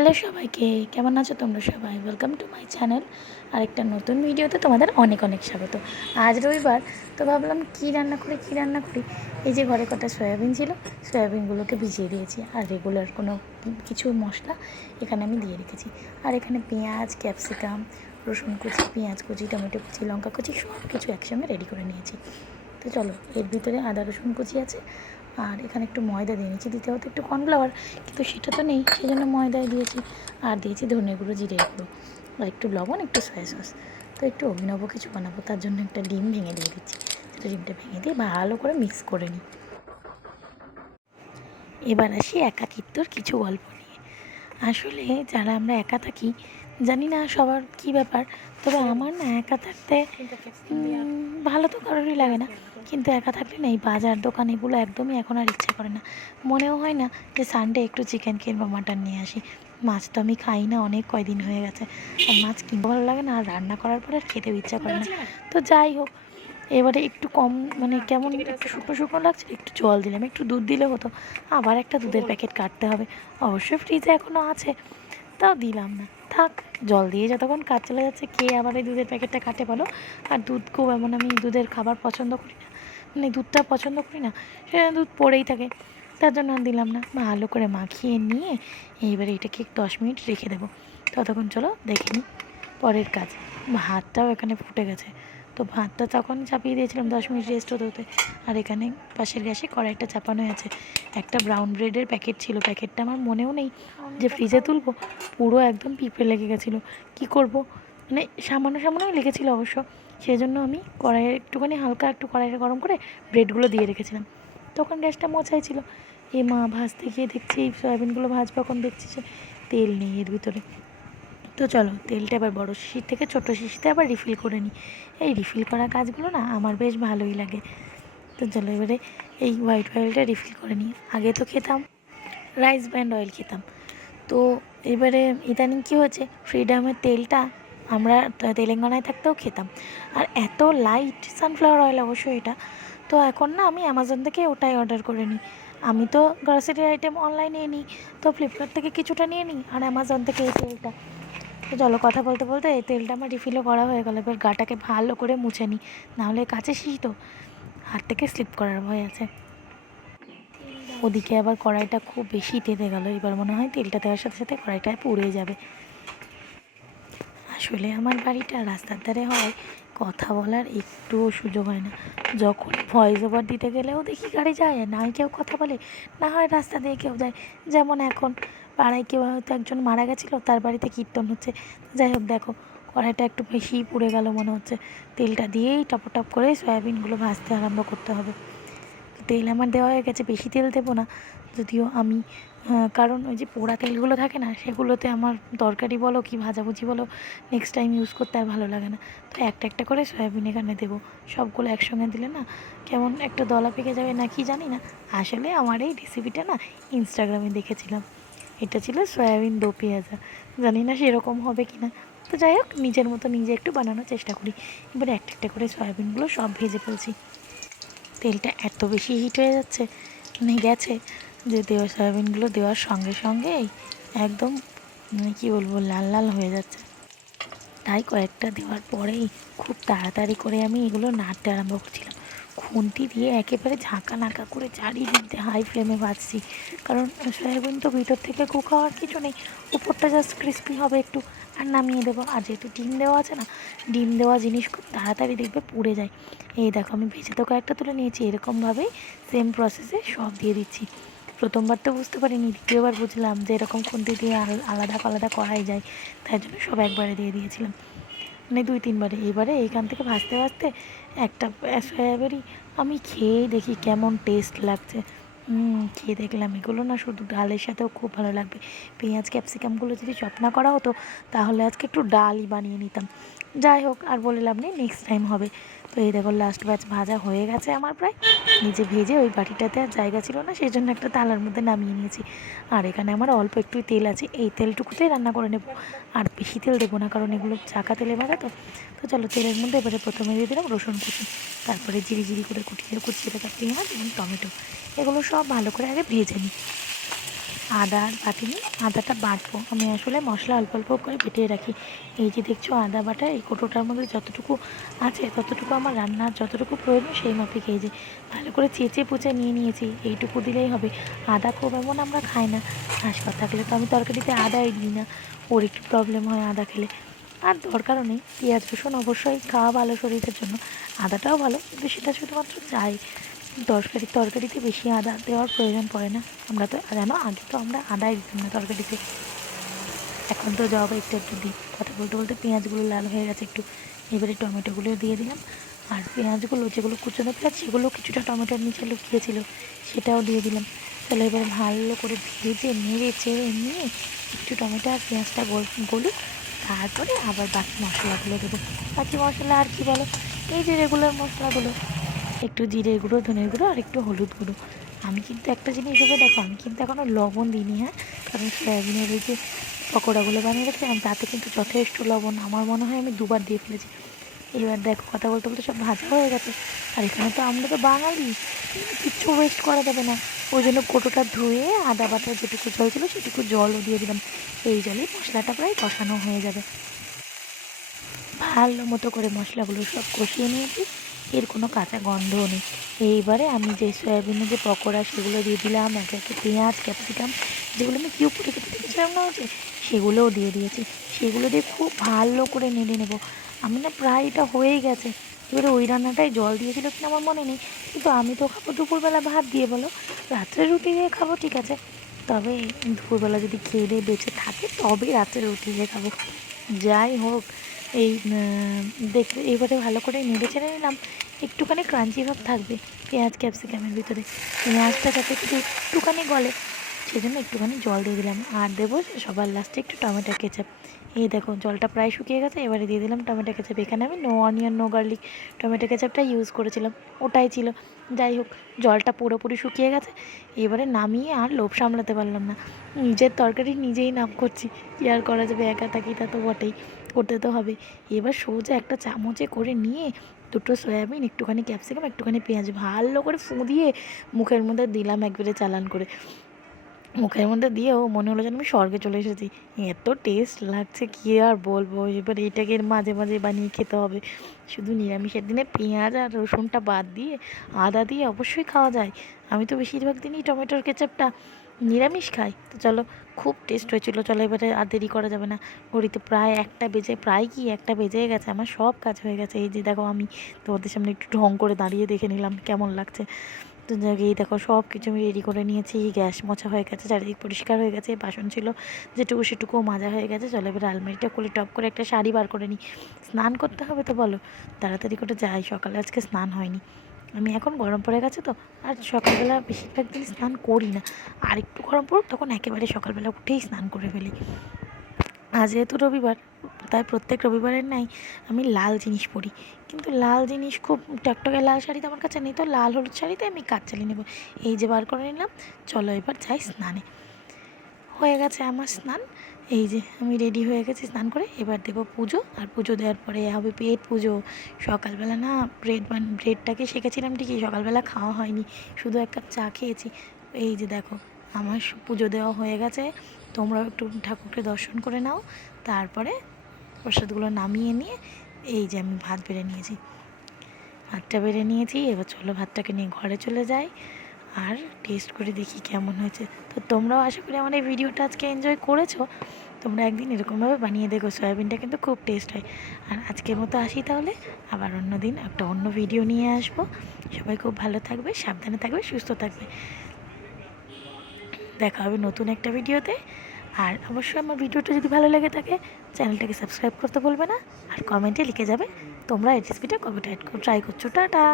Hello সবাইকে, কেমন আছো তোমরা সবাই? Welcome to my channel. আরেকটা নতুন ভিডিওতে তোমাদের অনেক অনেক স্বাগত। আজ রবিবার, তো ভাবলাম কী রান্না করি। এই যে ঘরে কটা সয়াবিন ছিল, সয়াবিনগুলোকে ভিজিয়ে দিয়েছি। আর রেগুলার কোনো কিছু মশলা এখানে আমি দিয়ে রেখেছি। আর এখানে পেঁয়াজ, ক্যাপসিকাম, রসুন কুচি, পেঁয়াজ কুচি, টমেটো কুচি, লঙ্কা কুচি সব কিছু একসঙ্গে রেডি করে নিয়েছি। তো চলো, এর ভিতরে আদা রসুন কুচি আছে। আর এখানে একটু ময়দা দিয়ে নিয়েছি, দিতে হতো একটু কর্নফ্লাওয়ার, কিন্তু সেটা তো নেই, সেই জন্য ময়দায় দিয়েছি। আর দিয়েছি ধনে গুঁড়ো, জিরে গুঁড়ো, আর একটু লবণ, একটু সয়া সস। তো একটু অভিনব কিছু বানাবো, তার জন্য একটা ডিম ভেঙে দিয়ে দিচ্ছি। সেটা ডিমটা ভেঙে দিয়ে ভালো করে মিক্স করে নিই। এবার আসি একাকিত্বর কিছু গল্প নিয়ে। আসলে যারা আমরা একা থাকি, জানি না সবার কী ব্যাপার, তবে আমার না একা থাকতে ভালো তো কারোরই লাগে না, কিন্তু একা থাকলে না এই বাজার দোকান এগুলো একদমই এখন আর ইচ্ছা করে না। মনেও হয় না যে সানডে একটু চিকেন কিংবা মাটন নিয়ে আসি। মাছ তো আমি খাই না, অনেক কয়দিন হয়ে গেছে। আর মাছ কিনতে ভালো লাগে না, আর রান্না করার পরে আর খেতেও ইচ্ছা করে না। তো যাই হোক, এবারে একটু কম কেমন একটু শুকনো শুকনো লাগছে, একটু জল দিলাম, একটু দুধ দিলে হতো। আবার একটা দুধের প্যাকেট কাটতে হবে, অবশ্যই ফ্রিজে এখনও আছে, তাও দিলাম না, থাক। জল দিয়ে যতক্ষণ কাজ চলে যাচ্ছে, কে আবার এই দুধের প্যাকেটটা কাটে বলো। আর দুধ খুব এমন আমি দুধের খাবার পছন্দ করি না, দুধটা পছন্দ করি না, সেটা দুধ পড়েই থাকে, তার জন্য আর দিলাম না। ভালো করে মাখিয়ে নিয়ে এইবারে এটাকে 10 মিনিট রেখে দেবো। ততক্ষণ চলো দেখে নিই পরের কাজ। ভাতটাও এখানে ফুটে গেছে, তো ভাতটা তখন চাপিয়ে দিয়েছিলাম 10 মিনিট রেস্ট হতে হতে। আর এখানে পাশের গ্যাসে কড়াইটা চাপানো আছে। একটা ব্রাউন ব্রেডের প্যাকেট ছিল, প্যাকেটটা আমার মনেও নেই যে ফ্রিজে তুলবো, পুরো একদম পিঁপড়ে লেগে গেছিলো। কী করব, সামান্য সামান্যই লেগেছিলো অবশ্য। সেই জন্য আমি কড়াইয়ে একটুখানি হালকা একটু কড়াইটা গরম করে ব্রেডগুলো দিয়ে রেখেছিলাম। তখন গ্যাসটা মোছাই ছিল। এ মা, ভাজতে গিয়ে দেখছি সয়াবিনগুলো ভাজবো, এখন দেখছি যে তেল নেই এর ভিতরে। তো চলো, তেলটা এবার বড়ো শিশির থেকে ছোটো শিশিতে আবার রিফিল করে নিই। এই রিফিল করা কাজগুলো না আমার বেশ ভালোই লাগে। তো চলো, এবারে এই হোয়াইট অয়েলটা রিফিল করে নিই। আগে তো খেতাম রাইস ব্র্যান্ড অয়েল খেতাম, তো এবারে ইদানিং কী হয়েছে, ফ্রিডামের তেলটা আমরা তেলেঙ্গানায় থাকতেও খেতাম, আর এত লাইট, সানফ্লাওয়ার অয়েল অবশ্যই এটা। তো এখন না আমি অ্যামাজন থেকে ওটাই অর্ডার করে নিই। আমি তো গ্রসারির আইটেম অনলাইনে নিই, তো ফ্লিপকার্ট থেকে কিছুটা নিয়ে নিই, আর অ্যামাজন থেকে এই তেলটা। তো চলো, কথা বলতে বলতে এই তেলটা আমার রিফিলও করা হয়ে গেলো। এবার গাটাকে ভালো করে মুছে নিই, নাহলে কাছে শিশি তো, হাত থেকে স্লিপ করার ভয় আছে। ওদিকে আবার কড়াইটা খুব বেশি তেতে গেল, এবার মনে হয় তেলটা দেওয়ার সাথে সাথে কড়াইটায় পুড়ে যাবে। আসলে আমার বাড়িটা রাস্তার ধারে হয়, কথা বলার একটুও সুযোগ হয় না। যখন ভয়েস ওভার দিতে গেলেও দেখি গাড়ি যায়, না কেউ কথা বলে, না হয় রাস্তা দিয়ে কেউ যায়। যেমন এখন পাড়ায় কেউ হয়তো একজন মারা গেছিলো, তার বাড়িতে কীর্তন হচ্ছে। যাই হোক, দেখো কড়াইটা একটু বেশিই পুড়ে গেল মনে হচ্ছে। তেলটা দিয়েই টপ করে সয়াবিনগুলো ভাজতে আরম্ভ করতে হবে। তেল আমার দেওয়া হয়ে গেছে, বেশি তেল দেবো না যদিও আমি, কারণ ওই যে পোড়া তেলগুলো থাকে না, সেগুলোতে আমার তরকারি বলো কি ভাজাভুজি বলো নেক্সট টাইম ইউজ করতে আর ভালো লাগে না। তো একটা একটা করে সয়াবিন এখানে দেবো, সবগুলো একসঙ্গে দিলে না কেমন একটা দলা পেকে যাবে না কি জানি না। আসলে আমার এই রেসিপিটা না ইনস্টাগ্রামে দেখেছিলাম, এটা ছিল সয়াবিন দো পেঁয়াজা। জানি না সেরকম হবে কি না, তো যাই হোক নিজের মতো নিজে একটু বানানোর চেষ্টা করি। এবারে একটা একটা করে সয়াবিনগুলো সব ভেজে ফেলছি। তেলটা এত বেশি হিট হয়ে যাচ্ছে, গেছে, যে সয়াবিনগুলো দেওয়ার সঙ্গে সঙ্গেই একদম কী বলবো, লাল লাল হয়ে যাচ্ছে। তাই কয়েকটা দেওয়ার পরেই খুব তাড়াতাড়ি করে আমি এগুলো নাড়তে আরম্ভ করছিলাম। খুন্তি দিয়ে একেবারে ঝাঁকা নাকা করে চারিদিক দিয়ে হাই ফ্লেমে ভাজছি, কারণ সয়াবিন তো ভিতর থেকে কুক হওয়ার কিছু নেই, উপরটা জাস্ট ক্রিস্পি হবে একটু, আর নামিয়ে দেবো। আর যেহেতু ডিম দেওয়া আছে না, ডিম দেওয়া জিনিস খুব তাড়াতাড়ি দেখবে পুড়ে যায়। এই দেখো, আমি ভেজে তো কয়েকটা তুলে নিয়েছি, এরকমভাবেই সেম প্রসেসে সব দিয়ে দিচ্ছি। প্রথমবার তো বুঝতে পারিনি, দ্বিতীয়বার বুঝলাম যে এরকম খুন্তি দিয়ে আলাদা আলাদা করাই যায়, তাই জন্য সব একবারে দিয়ে দিয়েছিলাম, 2-3বারে। এবারে এইখান থেকে ভাজতে ভাজতে একটা সয়াবিনই আমি খেয়েই দেখি কেমন টেস্ট লাগছে। খেয়ে দেখলাম এগুলো না শুধু ডালের সাথেও খুব ভালো লাগবে। পেঁয়াজ ক্যাপসিকামগুলো যদি চপ না করা হতো, তাহলে আজকে একটু ডালই বানিয়ে নিতাম। যাই হোক, আর বলে লাভ নেই, নেক্সট টাইম হবে। তো এই দেখো লাস্ট ব্যাচ ভাজা হয়ে গেছে আমার প্রায়। নিজে ভেজে ওই বাটিটাতে আর জায়গা ছিল না, সেই জন্য একটা থালার মধ্যে নামিয়ে নিয়েছি। আর এখানে আমার অল্প একটুই তেল আছে, এই তেলটুকুতেই রান্না করে নেব, আর বেশি তেল দেবো না, কারণ এগুলো চাকা তেলে ভাজা তো। তো চলো, তেলের মধ্যে এবারে প্রথমে দিয়ে দিলাম রসুন কুচি, তারপরে জিরি করে কুচিয়ে রাখা পেঁয়াজ এবং টমেটো, এগুলো সব ভালো করে আগে ভেজে নিই। আদা আর বাটি নিয়ে আদাটা বাটবো। আমি আসলে মশলা অল্প অল্প করে বেটে রাখি। এই যে দেখছো আদা বাটা এই কৌটোটার মধ্যে যতটুকু আছে ততটুকু আমার রান্নার যতটুকু প্রয়োজন সেই মাফিক এই যে ভালো করে চেঁচে পুচে নিয়ে নিয়েছি। এইটুকু দিলেই হবে। আদা খুব এমন আমরা খাই না। হাঁসপাত থাকলে তো আমি তরকারিতে আদাই দিই না, ওর একটু প্রবলেম হয় আদা খেলে। আর দরকারও নেই, পেঁয়াজ রসুন অবশ্যই খাওয়া ভালো শরীরের জন্য, আদাটাও ভালো, কিন্তু সেটা শুধুমাত্র চাই। তরকারিতে বেশি আদা দেওয়ার প্রয়োজন পড়ে না। আমরা তো জানো আগে তো আমরা আদাই দিতাম না তরকারিতে, এখন তো যাও একটু একটু দিই। কথা বলতে বলতে পেঁয়াজগুলো লাল হয়ে গেছে একটু, এবারে টমেটোগুলো দিয়ে দিলাম। আর পেঁয়াজগুলো যেগুলো কুচনো পেঁয়াজ সেগুলো কিছুটা টমেটোর নিচে লুকিয়েছিল সেটাও দিয়ে দিলাম। তাহলে এবারে ভালো করে ভেজে নেড়ে চেড়ে নিয়ে একটু টমেটো আর পেঁয়াজটা গলুক, তারপরে আবার বাকি মশলাগুলো দেবো। বাকি মশলা আর কি বলো, এই যে রেগুলার মশলাগুলো, একটু জিরে গুঁড়ো, ধনের গুঁড়ো আর একটু হলুদ গুঁড়ো। আমি কিন্তু একটা জিনিস ভেবে দেখো, আমি কিন্তু এখনও লবণ দিইনি, হ্যাঁ, কারণ সয়াবিনের ওই যে পকোড়াগুলো বানিয়ে রেখেছিলাম তাতে কিন্তু যথেষ্ট লবণ, আমার মনে হয় আমি দুবার দিয়ে ফেলেছি। এবার দেখো কথা বলতে বলতে সব ভাজা হয়ে গেছে। আর এখানে তো আমরা তো বাঙালি, কিচ্ছু ওয়েস্ট করা যাবে না। ওই জন্য কোটোটা ধুয়ে আদা বাটার যেটুকু জল ছিল সেটুকু জলও দিয়ে দিলাম। এই জলেই মশলাটা প্রায় কষানো হয়ে যাবে। ভালো মতো করে মশলাগুলো সব কষিয়ে নিয়েছি, এর কোনো কাঁচা গন্ধও নেই। এইবারে আমি যে সয়াবিনের যে পকোড়া সেগুলো দিয়ে দিলাম, একে একে পেঁয়াজ ক্যাপসিকাম যেগুলো আমি কিউব করে কেটে রেখেছিলাম না হচ্ছে, সেগুলোও দিয়ে দিয়েছি। সেগুলো দিয়ে খুব ভালো করে নেড়ে নেবো। আমি না প্রায় এটা হয়েই গেছে। এবারে ওই রান্নাটায় জল দিয়েছিল কিনা আমার মনে নেই, কিন্তু আমি তো খাবো দুপুরবেলা ভাত দিয়ে, বলো রাত্রে রুটি দিয়ে খাবো ঠিক আছে, তবে দুপুরবেলা যদি খেয়ে দিয়ে বেঁচে থাকে তবে রাত্রে রুটি দিয়ে খাবো। যাই হোক, এই দেখতে এবারে ভালো করে নেড়ে চেড়ে নিলাম। একটুখানি ক্রাঞ্চি ভাব থাকবে পেঁয়াজ ক্যাপসিকামের ভিতরে, পেঁয়াজটা যাতে একটুখানি গলে সেজন্য একটুখানি জল দিয়ে দিলাম। আর দেবো সবার লাস্টে একটু টমেটো কেচাপ। এই দেখো জলটা প্রায় শুকিয়ে গেছে, এবারে দিয়ে দিলাম টমেটো কেচাপ। এখানে আমি no onion no garlic tomato কেচাপটা ইউজ করেছিলাম, ওটাই ছিল। যাই হোক, জলটা পুরোপুরি শুকিয়ে গেছে। এবারে নামিয়ে আর লোভ সামলাতে পারলাম না, নিজের তরকারি নিজেই নাম করছি, কী আর করা যাবে, একা থাকি তা তো বটেই, করতে তো হবে। এবার সোজা একটা চামচে করে নিয়ে দুটো সয়াবিন, একটুখানি ক্যাপসিকাম, একটুখানি পেঁয়াজ ভালো করে ফুঁ দিয়ে মুখের মধ্যে দিলাম একবারে চালান করে। মুখের মধ্যে দিয়েও মনে হলো যেন আমি স্বর্গে চলে এসেছি, এত টেস্ট লাগছে কী আর বলবো। এবার এটাকে মাঝে মাঝে বানিয়ে খেতে হবে। শুধু নিরামিষের দিনে পেঁয়াজ আর রসুনটা বাদ দিয়ে আদা দিয়ে অবশ্যই খাওয়া যায়। আমি তো বেশিরভাগ দিনই টমেটোর কেচাপটা নিরামিষ খাই। তো চলো, খুব টেস্ট হয়েছিলো। চলো এবারে আর দেরি করা যাবে না, ঘড়িতে প্রায় একটা বেজে গেছে, আমার সব কাজ হয়ে গেছে। এই যে দেখো আমি তোমাদের সামনে একটু ঢং করে দাঁড়িয়ে দেখে নিলাম কেমন লাগছে। তো জায়গায় দেখো সব কিছু আমি রেডি করে নিয়েছি, গ্যাস মোছা হয়ে গেছে, চারিদিক পরিষ্কার হয়ে গেছে, বাসন ছিল যেটুকু সেটুকুও মাজা হয়ে গেছে। চলো এবার আলমারিটা খুলে টপ করে একটা শাড়ি বার করে নিই, স্নান করতে হবে তো বলো, তাড়াতাড়ি করে যাই। সকালে আজকে স্নান হয়নি, আমি এখন গরম পড়ে গেছে তো আর সকালবেলা বেশিরভাগ দিন স্নান করি না। আর একটু গরম পড়ুক তখন একেবারে সকালবেলা উঠেই স্নান করে ফেলি। আজ যেহেতু রবিবার, তাই প্রত্যেক রবিবারের নাই আমি লাল জিনিস পরি, কিন্তু লাল জিনিস খুব টকটকে লাল শাড়ি তো আমার কাছে নেই, তো লাল হলুদ শাড়িতে আমি কাজ চালিয়ে নেবো। এই যে বার করে নিলাম, চলো এবার যাই স্নানে। হয়ে গেছে আমার স্নান, এই যে আমি রেডি হয়ে গেছি স্নান করে। এবার দেবো পুজো, আর পুজো দেওয়ার পরে হবে পেট পুজো। সকালবেলা না ব্রেডটাকে শেখেছিলাম ঠিকই, সকালবেলা খাওয়া হয়নি, শুধু এক কাপ চা খেয়েছি। এই যে দেখো আমার পুজো দেওয়া হয়ে গেছে, তোমরাও একটু ঠাকুরকে দর্শন করে নাও। তারপরে প্রসাদগুলো নামিয়ে নিয়ে এই যে আমি ভাত বেড়ে নিয়েছি, এবার চলো ভাতটাকে নিয়ে ঘরে চলে যাই আর টেস্ট করে দেখি কেমন হয়েছে। তো তোমরাও আশা করি আমার এই ভিডিওটা আজকে এনজয় করেছো। তোমরা একদিন এরকমভাবে বানিয়ে দেখো, সয়াবিনটা কিন্তু খুব টেস্ট হয়। আর আজকের মতো আসি তাহলে, আবার অন্য দিন একটা অন্য ভিডিও নিয়ে আসবো। সবাই খুব ভালো থাকবে, সাবধানে থাকবে, সুস্থ থাকবে। দেখা হবে নতুন একটা ভিডিওতে। আর অবশ্যই আমার ভিডিওটা যদি ভালো লেগে থাকে চ্যানেলটাকে সাবস্ক্রাইব করতে ভুলবে না, আর কমেন্টে লিখে যাবে তোমরা এই রেসিপিটা কবে ট্রাই করছো। টাটা।